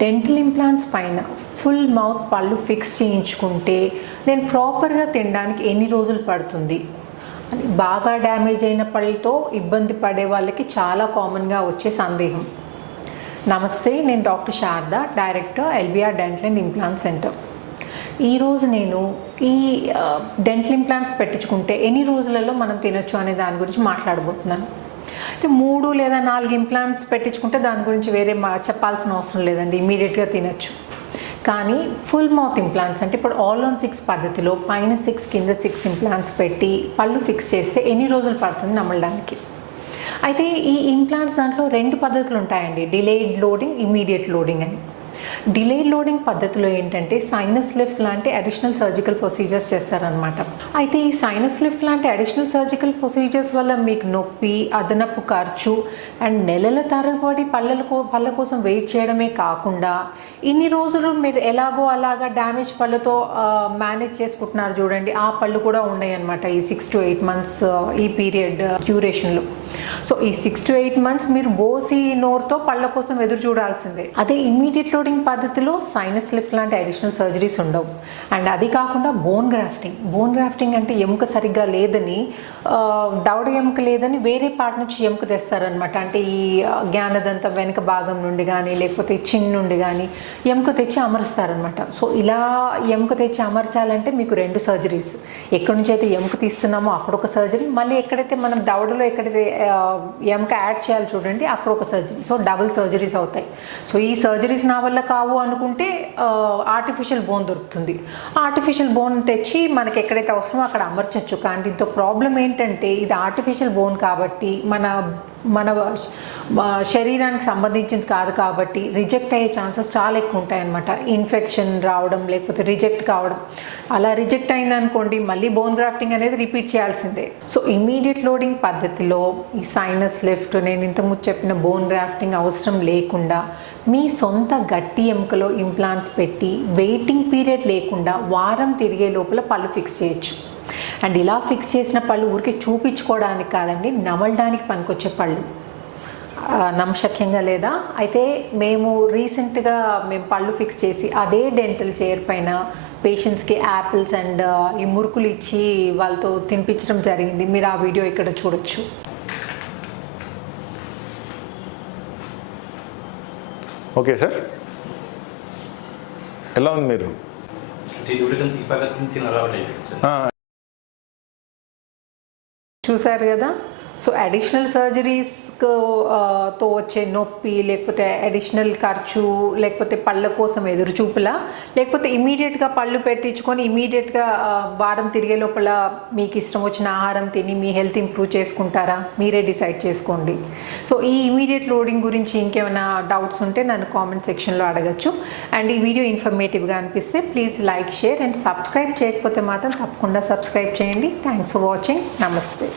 Dental implants పైన full mouth పళ్ళు fix చేయించుకుంటే నేను ప్రాపర్గా తినడానికి ఎన్ని రోజులు పడుతుంది? అని బాగా డ్యామేజ్ అయిన పళ్ళతో ఇబ్బంది పడే వాళ్ళకి చాలా కామన్గా వచ్చే సందేహం. నమస్తే నేను doctor Sharada director LBR dental and implant centre ఈరోజు నేను ఈ డెంటల్ ఇంప్లాంట్స్ పెట్టించుకుంటే ఎన్ని రోజులలో మనం తినొచ్చు అనే దాని గురించి మాట్లాడబోతున్నాను. అంటే మూడు లేదా నాలుగు ఇంప్లాంట్స్ పెట్టించుకుంటే దాని గురించి వేరే మా చెప్పాల్సిన అవసరం లేదండి. ఇమీడియట్గా తినొచ్చు. కానీ ఫుల్ మౌత్ ఇంప్లాంట్స్ అంటే ఇప్పుడు ఆల్ ఆన్ సిక్స్ పద్ధతిలో పైన సిక్స్ కింద సిక్స్ ఇంప్లాంట్స్ పెట్టి పళ్ళు ఫిక్స్ చేస్తే ఎన్ని రోజులు పడుతుంది నమ్మడానికి అయితే ఈ ఇంప్లాంట్స్ దాంట్లో రెండు పద్ధతులు ఉంటాయండి. డిలేడ్ లోడింగ్ ఇమీడియట్ లోడింగ్ అని. డిలేడ్ లోడింగ్ పద్ధతిలో ఏంటంటే సైనస్ లిఫ్ట్ లాంటి అడిషనల్ సర్జికల్ ప్రొసీజర్స్ చేస్తారనమాట అయితే ఈ సైనస్ లిఫ్ట్ లాంటి అడిషనల్ సర్జికల్ ప్రొసీజర్స్ వల్ల మీకు నొప్పి అదనపు ఖర్చు అండ్ నెలల తరబడి పళ్ళల కో పళ్ళ కోసం వెయిట్ చేయడమే కాకుండా ఇన్ని రోజులు మీరు ఎలాగో అలాగా డ్యామేజ్ పళ్ళతో మేనేజ్ చేసుకుంటున్నారు చూడండి. ఆ పళ్ళు కూడా ఉన్నాయి అనమాట ఈ సిక్స్ టు ఎయిట్ మంత్స్ ఈ పీరియడ్ డ్యూరేషన్లో సో ఈ సిక్స్ టు ఎయిట్ మంత్స్ మీరు బోసి నోరుతో పళ్ళ కోసం ఎదురు చూడాల్సిందే. అదే ఇమ్మీడియట్లో లోడింగ్ పద్ధతిలో సైనస్ లిఫ్ట్ లాంటి అడిషనల్ సర్జరీస్ ఉండవు. అండ్ అది కాకుండా బోన్ గ్రాఫ్టింగ్ బోన్ గ్రాఫ్టింగ్ అంటే ఎముక సరిగ్గా లేదని దౌడ దవడ ఎముక లేదని వేరే పార్ట్ నుంచి ఎముక తెస్తారనమాట అంటే ఈ జ్ఞానదంత వెనుక భాగం నుండి కానీ లేకపోతే చిన్ నుండి కానీ ఎముక తెచ్చి అమరుస్తారనమాట సో ఇలా ఎముక తెచ్చి అమర్చాలంటే మీకు రెండు సర్జరీస్ ఎక్కడి నుంచి అయితే ఎముక తీస్తున్నామో అక్కడ ఒక సర్జరీ మళ్ళీ ఎక్కడైతే మనం దవడలో ఎక్కడైతే ఎముక యాడ్ చేయాలి చూడండి అక్కడ ఒక సర్జరీ సో డబుల్ సర్జరీస్ అవుతాయి. సో ఈ సర్జరీస్ నా వల్ల కావు అనుకుంటే ఆర్టిఫిషియల్ బోన్ దొరుకుతుంది. ఆర్టిఫిషియల్ బోన్ తెచ్చి మనకి ఎక్కడైతే అవసరమో అక్కడ అమర్చచ్చు. కానీ దీంతో ప్రాబ్లం ఏంటంటే ఇది ఆర్టిఫిషియల్ బోన్ కాబట్టి మన మన శరీరానికి సంబంధించింది కాదు కాబట్టి రిజెక్ట్ అయ్యే ఛాన్సెస్ చాలా ఎక్కువ ఉంటాయన్నమాట. ఇన్ఫెక్షన్ రావడం లేకపోతే రిజెక్ట్ కావడం. అలా రిజెక్ట్ అయిందనుకోండి మళ్ళీ బోన్ గ్రాఫ్టింగ్ అనేది రిపీట్ చేయాల్సిందే. సో ఇమీడియట్ లోడింగ్ పద్ధతిలో ఈ సైనస్ లిఫ్ట్ నేను ఇంతకుముందు చెప్పిన బోన్ గ్రాఫ్టింగ్ అవసరం లేకుండా మీ సొంత గట్టి ఎముకలో ఇంప్లాంట్స్ పెట్టి వెయిటింగ్ పీరియడ్ లేకుండా వారం తిరిగే లోపల పళ్ళు ఫిక్స్ చేయొచ్చు. అండ్ ఇలా ఫిక్స్ చేసిన పళ్ళు ఊరికే చూపించుకోవడానికి కాదండి నమలడానికి పనికొచ్చే పళ్ళు. ఆ, నమ్మశక్యంగా లేదా? అయితే మేము రీసెంట్గా మేము పళ్ళు ఫిక్స్ చేసి అదే డెంటల్ చైర్ పైన పేషెంట్స్కి యాపిల్స్ అండ్ ఈ మురుకులు ఇచ్చి వాళ్ళతో తినిపించడం జరిగింది. మీరు ఆ వీడియో ఇక్కడ చూడొచ్చు. Okay sir. ఎలా ఉంది మీరు? చూశారు కదా? సో అడిషనల్ సర్జరీస్తో వచ్చే నొప్పి లేకపోతే అడిషనల్ ఖర్చు లేకపోతే పళ్ళ కోసం ఎదురు చూపులా లేకపోతే ఇమీడియట్గా పళ్ళు పెట్టించుకొని ఇమీడియట్గా వారం తిరిగే లోపల మీకు ఇష్టం వచ్చిన ఆహారం తిని మీ హెల్త్ ఇంప్రూవ్ చేసుకుంటారా? మీరే డిసైడ్ చేసుకోండి. సో ఈ ఇమీడియట్ లోడింగ్ గురించి ఇంకేమైనా డౌట్స్ ఉంటే నన్ను కామెంట్ సెక్షన్లో అడగచ్చు. అండ్ ఈ వీడియో ఇన్ఫర్మేటివ్గా అనిపిస్తే please like share and subscribe చేయకపోతే మాత్రం తప్పకుండా సబ్స్క్రైబ్ చేయండి. Thanks for watching. నమస్తే.